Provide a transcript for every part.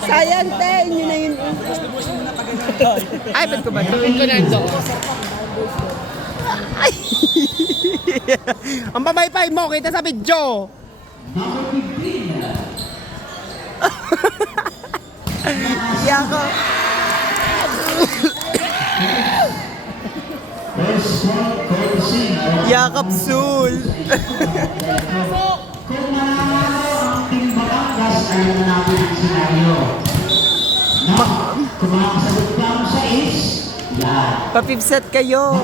Sayang, te. Inyo na yun. Ay, ba't ko ba ito? Gawin ko na ito. Ay! Ang pamaypay mo, kita sa video. Yako. Yakap Sul. Kung mananalo ang Team Batangas, alam na natin ang senaryo. Kung makakasagot ka mo sa ace, yan. Pa-fifth kayo.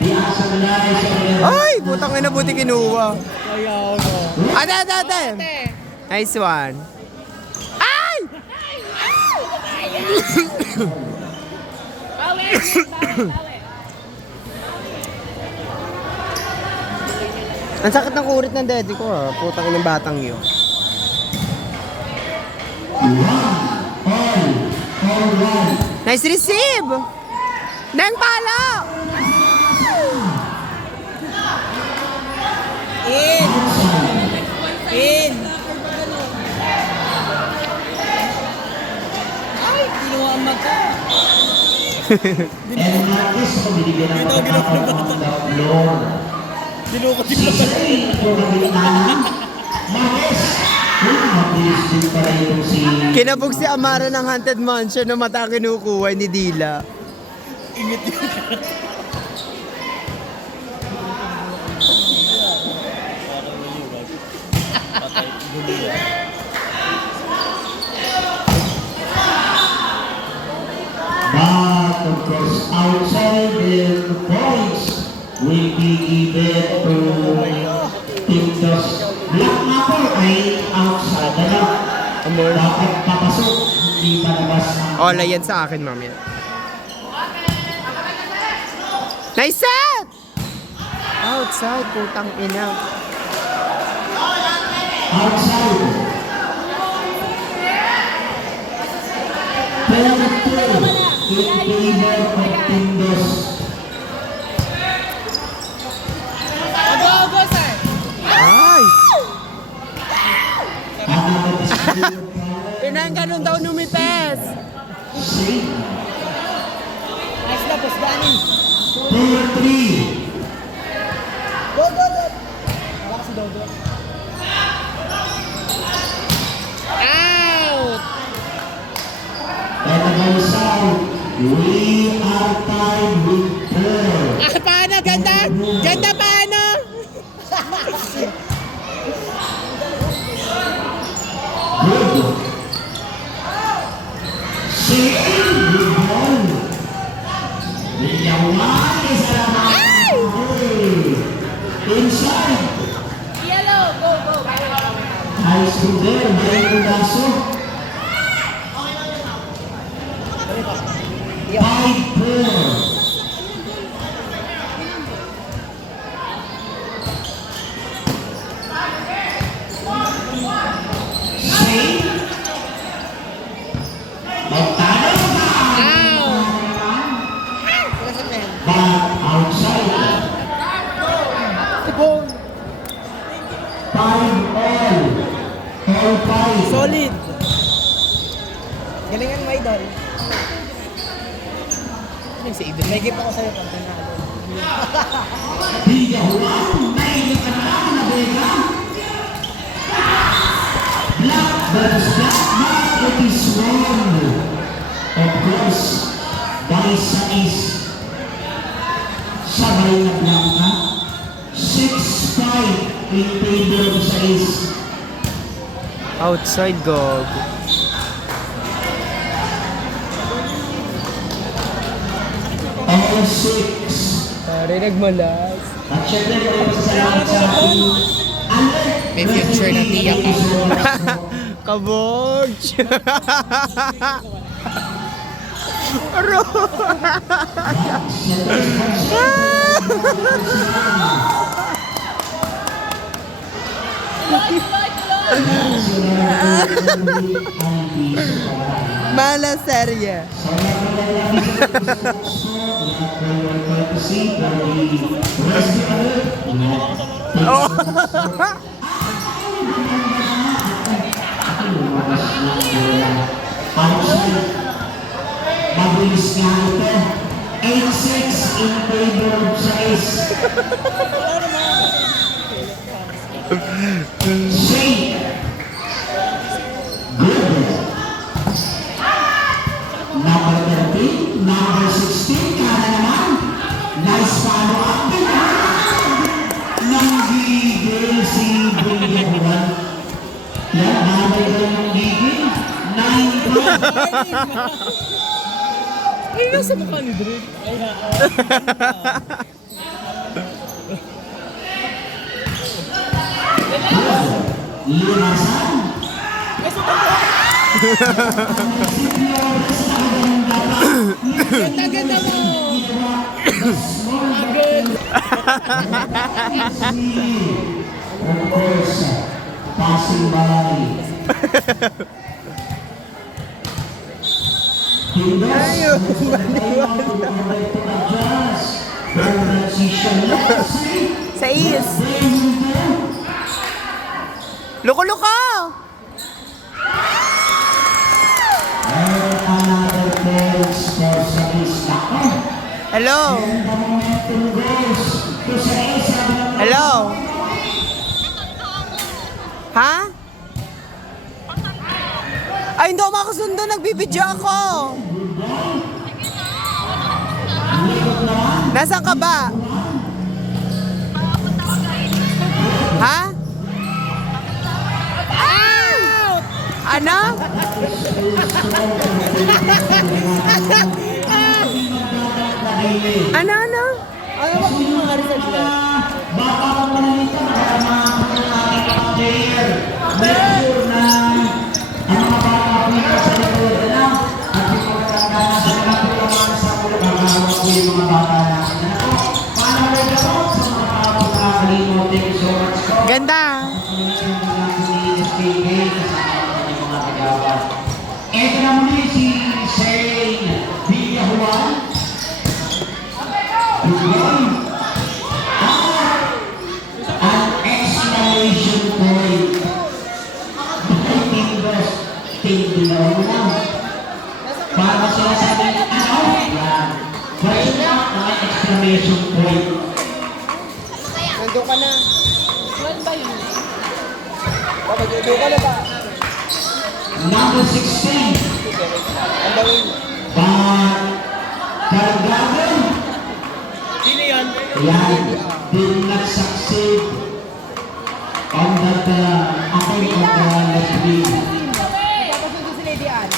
Di asa na lang sa iyo. Ay, putang ina, buti kinuha. Ayaw mo. Ate, ate, ate. Nice one. Ay! Ang sakit ng kurit ng daddy ko, ah. Putang inang batang yun. Nice receive! Nang palo! In! Ay, kinuha ang mata. And Marcus, pabibigyan ng pagkakataon ng Lord. Dinuko din Si Shay, kung nabilitanan. Marcus, mabilis din pala yung si... Kinabog si Amara ng Haunted Mansion na mata kinukuha ni Dila. Ingit yun. But of course, outside the points will be given to Team Dos. Black na po ay outside. Ano? Dapat papasok, hindi palabas ang... Ola yan sa akin, mami. Nice set! Outside, putang ina. Outside. Penalty in favor of Team Dos. Go, sir! Ay! Another Pinang ganun daw numipes. save. Nice na, boss Danny. Player 3. Go! Wala kasi Dodo. Out! And the goes out. We are tied with 4. Paano? Ganda? Ganda paano? Good. Save the ball. Yawan is inside. Yellow! Go! High school there, Mario Daso. 5-4. Save. Magtalo ba? But outside. 5-all. All 5. Solid! Galingan mo, idol. Ano si Idol? May gift ako sa'yo pag nanalo. Hindi Juan, may nakanaan na Vega. Black, that is black, but it is wrong. Of course, dahil sa is sabay na blanca. 6-5 in favor of sa is. Outside, gog. All 6. Pare, nagmalas. At syempre, salamat sa ating alert. May future na tiyak ako. Kabog! Aro! Mala serye. Oh! Service nga ito. 8-6 in favor of size. Shane. Good. Number 13, number 16, kana naman. Nice follow-up din. Nanggigil si Brilliant. Yan, babay ka ng gigil. 9-5. Ay, nasa mukha ni Drew. Ay, Limasan. ganda mo! Good! Of course, passing by. Sa is. Loko-loko! Another points for service. Hello? And the momentum goes to service. Hello? Ha? Ay, hindi ako makasundo. Nagbibidyo ako. Nasaan ka ba? Ha? Out! Ano? Ano? Ano ba yung mga result na? Baka mamalita para mga player. Make sure na ang mga bata po sa likod na at yung mga kakana sa nakapulaman sa ulo kakawag po yung mga bata natin. Paano rin ako sa mga bata na kalimot? Thank you so much po. Ganda. Ito na muli si Shane Villajuan. An exclamation point. Tingnan mo na. Para sila sabi, ano? Yan. Question mark na may exclamation point. Nandun ka na. Saan ba yun? Nandun ka na ba? Number 16. Cargado. Sino yan? Yan. Did not succeed on that attempt of the referee. Papasundo si Lady Anne.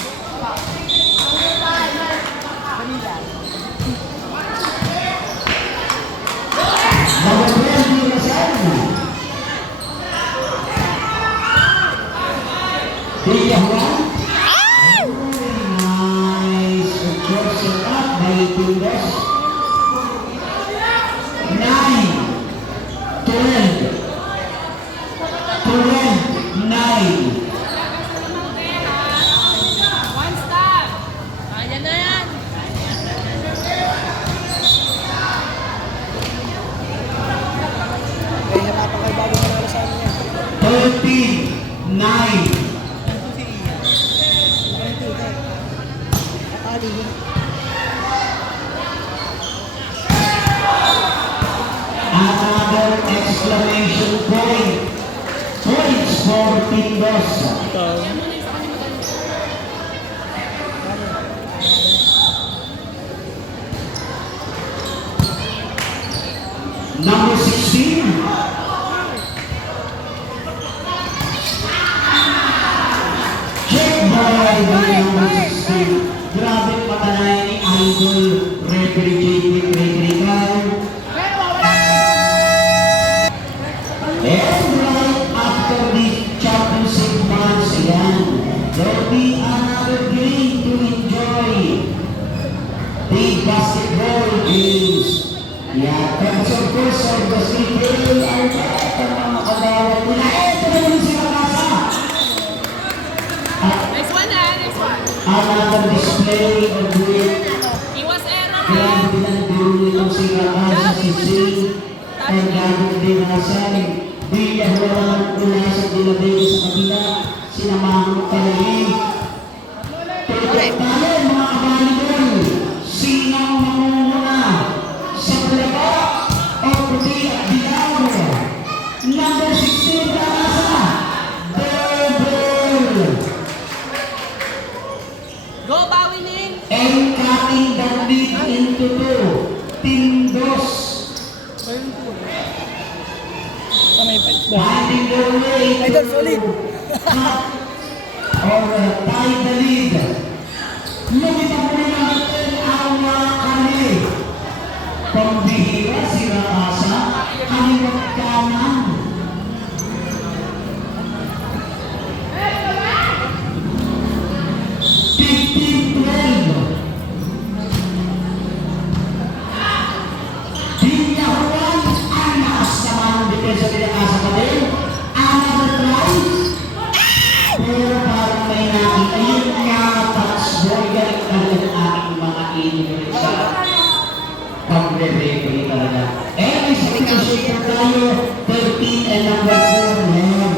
Number 20 was Edna. Villajuan. Nice. Crossing up by Tindas. 9, 12, 9. One stop! Kaya na yan! Kaya hanapan kayo bago manalo sa amin yan. 13, 9. Another exclamation point. Points for Tindos. Number 16. Check by number 16. Grabe patanay ni Idol Referee JP Regricao. And right after this championship match, yan, there'll be another game to enjoy. The basketball games. Yeah, thanks of course of the CPL are back ang mga kagawad nila. Ito naman si Makasa. Nice one ah! Nice one! Another display of great Iwas error ah! grabe na nagduro nitong si Makasa, si Zane, and gagawin din na sa Villajuan mula sa Dilabego sa kabila, sinamahan mo talaga. Tuloy tayo mga kabalibol. cutting the lead into two. Team Dos Kamay pa. finding their way to cut or tie the lead. Lumita po natin ang kani. Pambihira si Rakasa, kaliwat kanan. Pero parang may nakita yung mga touchboy, galing-galing ang aking mga inyo sa pag-referee talaga. Eh, may substitution po tayo, 13 and number 4, Leon.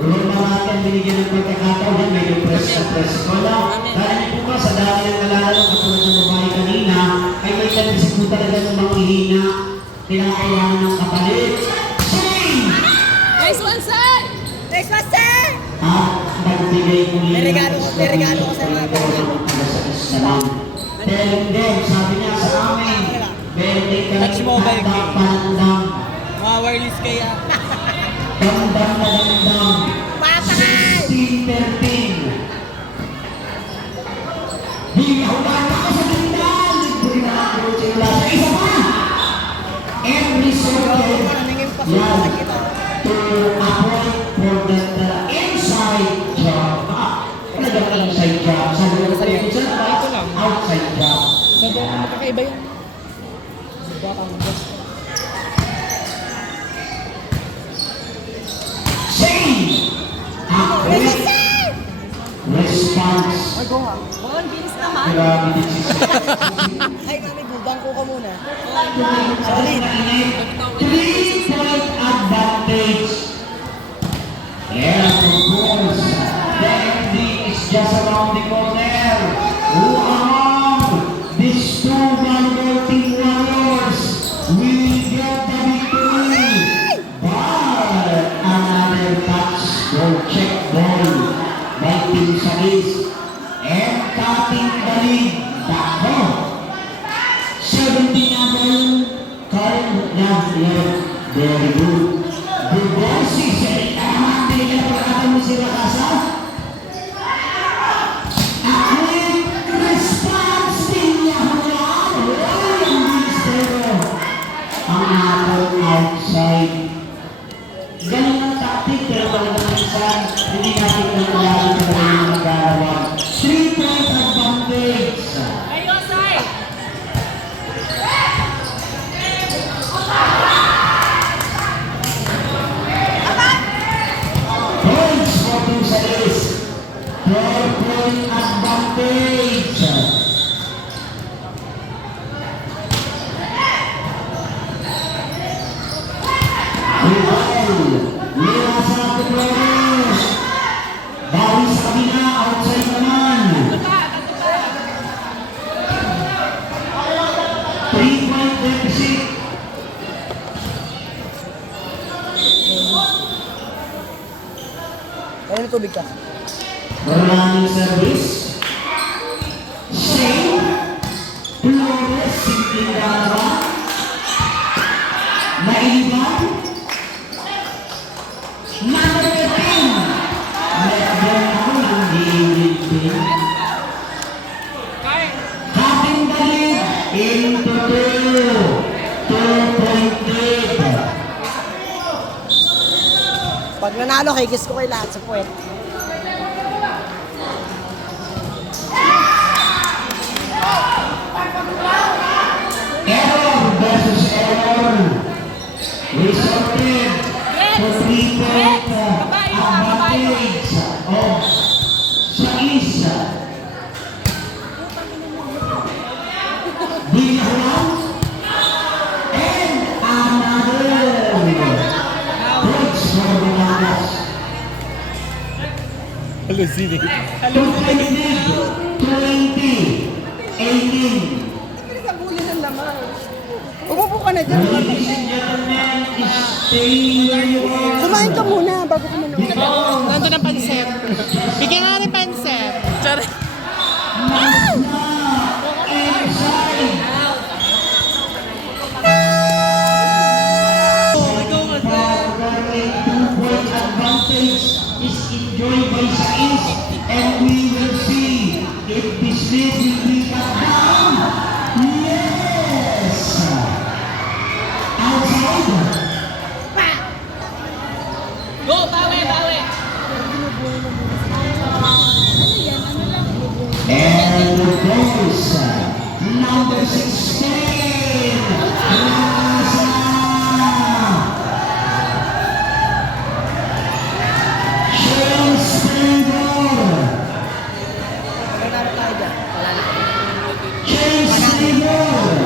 Ulo na natin, binigyan ng pagkakataon, yan, medyo press na press ko lang. Dahil niyo po ba, sa dami ng nalalaro, katulad ng babae kanina, ay may tendency po talaga ng manghihina, kinakailangan ng kapalit. Sing! Nice one, sir! Nice one, sir! At nagbigay ko nila May regalo ko sa mga naman. Telling them, sabi niya sa amin, birthday ka Touch mobile game. pandam. Mga wireless kaya. Pandam na dandam. Patakay! 16-13. Hinahulan ako sa gindal. Libre na ang coach yung lasa. Isa pa! Every circle. Yan. To avoid for that inside job. Talagang inside job. Sa loob tayo. Ito lang. Outside job. Sa doon, magkakaiba yung... Baka mo. Save! Accurate response. Bon, bilis naman. Grabe din si Ay, mami, gudang ko ka muna. Solid. 3-point advantage. Yeah, of course. The ending is just around the corner. Who among these two Team Warriors will get the victory? But another touch goal, check ball by Team Sagis. And cutting the lead. Dako. 17 na ball. Karen Lafleur. Very good. Good ball si Seri. Tama, hindi na pagkakataon mo si Rakasa. A quick response din niya. Hulaan. Ay, ang bilis pero. Ang apple outside. Ganun ang tactic pero talagang minsan hindi natin nalalaman sa kanyang magagawa. 3-point advantage. Ayo, sir! Points for Team Sagis. 4-point advantage. Rival, mira sa Flores. Bawi sa kabila, outside naman. 3-point deficit. Ano tubig ka? Running service. Save. Flores, simpleng dalawa. Naiwan. Number 10. Let ako ng gilid. Cutting the lead into 2-point lead. Pag nanalo, kikis ko kay lahat sa puwet. Error versus error. Resulted to 3-point advantage of Sagis. Binahulan and another points for the Nagas. Hallucinate. Two-point lead, 20-18. Umupo ka na dyan. Ladies and gentlemen, stay where you are. Kumain ka muna bago kumain. Nandun ang pansit. Bigyan nga rin pansit. Sorry. Mas na And the goes number 16, Nasa. James Springboard. James Springboard.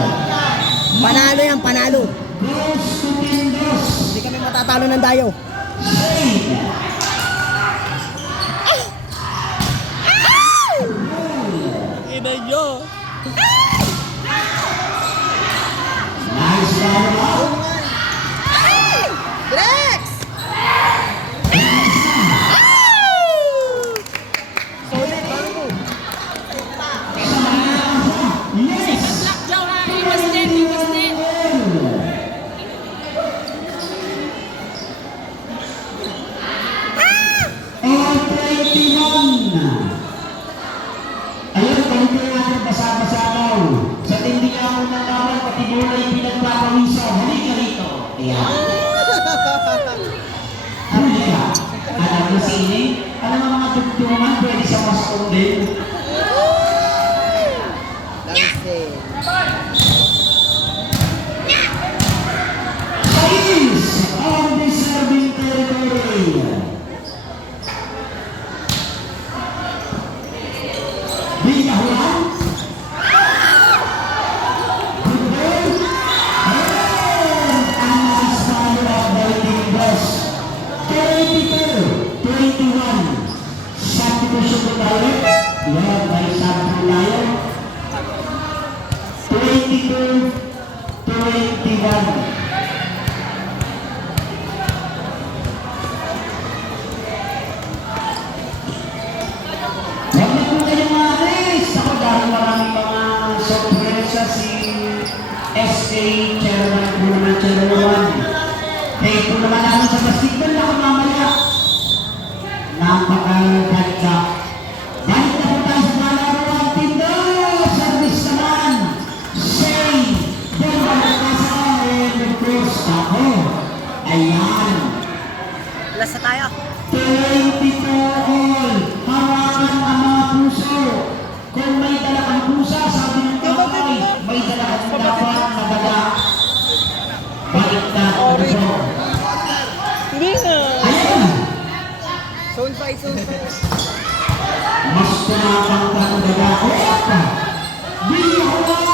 Panalo yan, panalo. Goes to Pindos. Hindi kami matatalo ng dayo. Save. Ina nyo. Nice follow-up. Drex! Yes. Black Joe ha. Iwas din. Iwas din. All 21. Ayun, kaunti natin basa-basaw. Sa tindi ako ng kamay, pati muna yung pinagpapawisaw. Halika rito. Ayan. Huli ka. Alam mo sini? Alam mo mga tugtungan, pwede sa maskong din. Dancing. Size on the serving territory. Bigla Juan. Good ball. And ang last follow-up by Pindos. 22-21. Substitution po tayo. Yan, may substitution tayo. 22-21. Huwag na po kayong maalis. Ako dahil maraming mga sorpresa si SK Chairman po ng Chairman. Kaya po naman namin sa basketball na ako mamaya. Napakaganda. Balik na po tayo sa lalaroan. Pindos! Service naman. Say, Bomba Nakasa, and of course, ako. Ayan. Last na tayo. 22 all. Hawakan ang mga puso. Kung may dala kang pusa, sabi ng tatay, may dala kang dapat na daga. Baliktad ang ito. Hindi na. Ayan! Zone 5, zone 5. Mas tumapang ka ang daga. O apa? Di hawakan!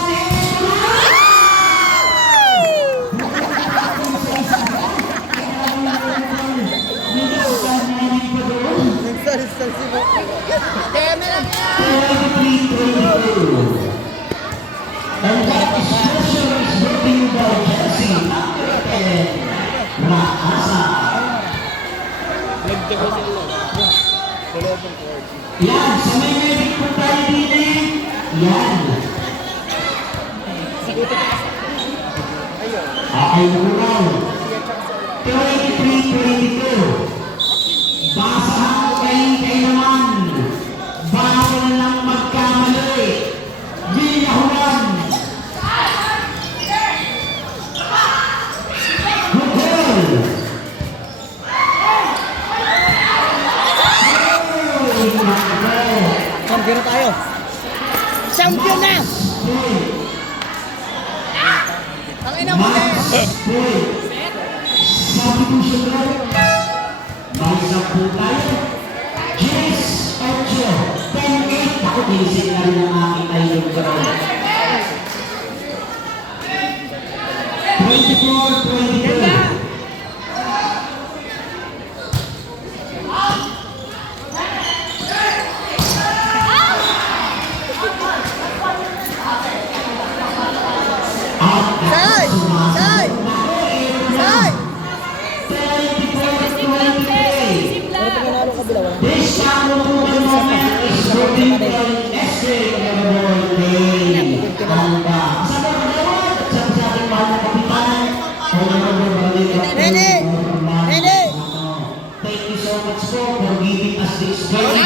Nagsalisal si Mo. Camera! 23-22. And that expression is brought to you by Jesse. Rakasa. Nagdago sila. Yan, sa may medic po tayo din eh. Yan. Okay, nagulaw. 23-22. Basahan ko kayo naman. Bawal lang magkamali. Biyahuan. Hukol. Champion na tayo. Champion na! Ang ina mo na! Substitution rule. Balik po tayo. Yes, 8, 10, 8. Ako, tinisip na rin ang aking ayun ko. 24-22. Say! Say! Say! 24-23. Pero pag nanalo ka bila, wala. This Cameroon moment is voting for SK Cameroon Day. Handa. Sabi ko naman, sabi sa ating mahal na kapitan, Nene! Nene! thank you so much for giving us this great